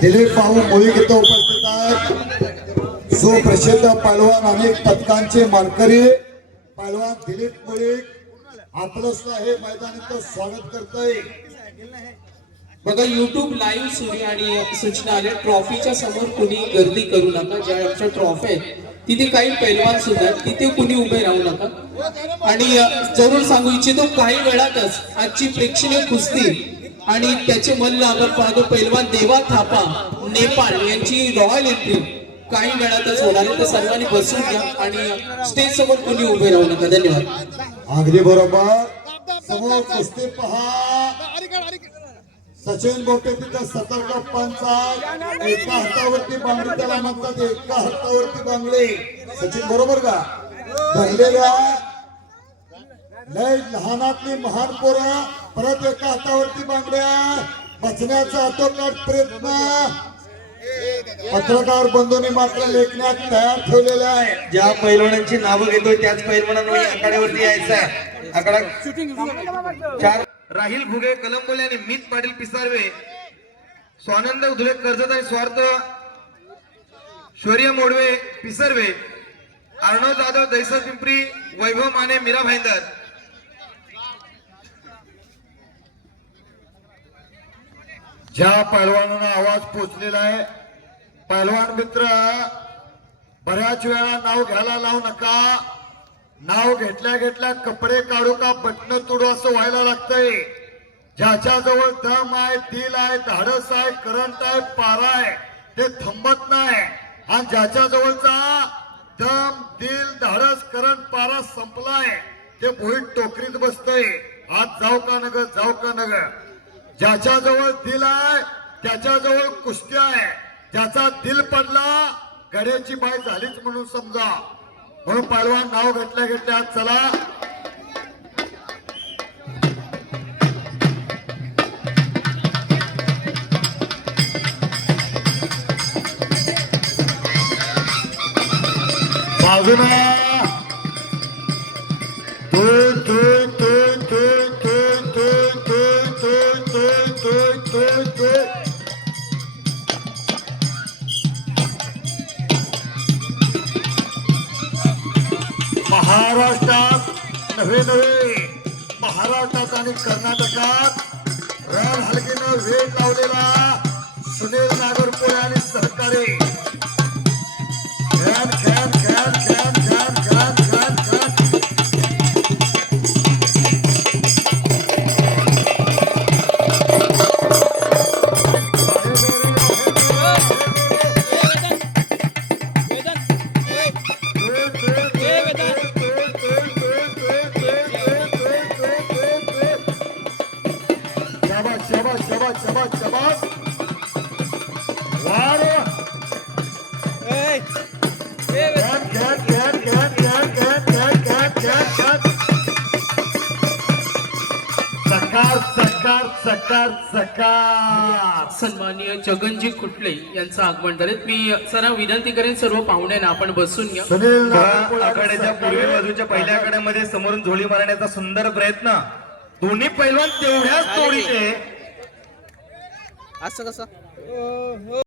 दिलीप भाऊ मुळीक इथं उपस्थित आहेत. सुप्रसिद्ध पहलवान, अनेक पदकांचे मानकरी पहलवान दिलीप मुळीक आपलं हे मैदानाचं स्वागत करतोय. बघा YouTube लाईव्ह सुरू आणि सूचना आल्या, ट्रॉफीच्या समोर कुणी गर्दी करू नका. ज्या आमच्या ट्रॉफी आहेत तिथे काही पैलवान सुद्धा आहेत, तिथे कुणी उभे राहू नका. आणि जरूर सांगू इच्छितो काही वेळातच आजची प्रेक्षणीय कुस्ती आणि त्याचे मल्ल आपण पाहतो पैलवान देवा थापा नेपाळ यांची रॉयल एंट्री काही वेळातच होणार आहे. तर सर्वांनी बसून घ्या आणि स्टेज समोर कुणी उभे राहू नका. धन्यवाद. अगदी बरोबर. समोर कुस्ती पहा. सचिन बोटे तिथं सतर्क पंच. एका हातावरती बांगडी त्याला म्हणतात, एका हातावरती बांगडी. सचिन बरोबर का? धरलेल्या लय लहानातली महान पोरं परत एका हातावरती बांगड्या बचण्याचा आटोकाट प्रयत्न पत्रकार बंधूंनी मात्र लेखण्यात तयार ठेवलेल्या आहे. ज्या पैलवानांची नावं घेतोय त्याच पैलवानांना आखाड्यावरती यायचं आहे. आखाडा 4 राहिल घुगे कलंबोले आणि मित पाटील पिसारवे, स्वानंद धुले कर्जत आणि स्वार्थ शौर्य मोडवे पिसरवे, अर्णव जाधव दैसर पिंपरी, वैभव माने मीरा भाईंदर. ज्या पहलवानांना आवाज पोचलेला आहे, पहलवान मित्र बऱ्याच वेळा नाव घ्यायला लावू नका. नाव घेतल्या घेतल्या कपडे काढू का बटन तोडू असं व्हायला लागतंय. ज्याच्या जवळ दम आहे, दिल आहे, धाडस आहे, करंट आहे, पारा आहे, ते थांबत नाही. आणि ज्याच्या जवळचा दम, दिल, धाडस, करंट, पारा संपलाय ते भोईत टोकरीत बसतय. आज जाऊ का नग, जाऊ का नग. ज्याच्या जवळ दिल आहे त्याच्या जवळ कुस्ती आहे. ज्याचा दिल पडला गड्याची बाय झालीच म्हणून समजा. म्हणून पहलवान नाव घेतल्या घेतल्या चला. बाजूला महाराष्ट्रात नव्हे महाराष्ट्रात आणि कर्नाटकात रण हलकीनं वेग लावलेला सुनील नागरपुरे आणि सहकारी खेळ खेळ खेळ खेळ खेळ खेळ खेळ खेळ. शाबास शाबास शाबास शाबास. वाह सन्माननीय जगनजी कुटले यांचं आगमन करेल. मी सर विनंती करेन सर्व पाहुण्यांना आपण बसून घ्या. आखाड्याच्या पूर्वी बाजूच्या पहिल्या आखाड्यामध्ये समोरून झोळी मारण्याचा सुंदर प्रयत्न. दोन्ही पैलवान तेवढ्याच तोडीचे. असं कसं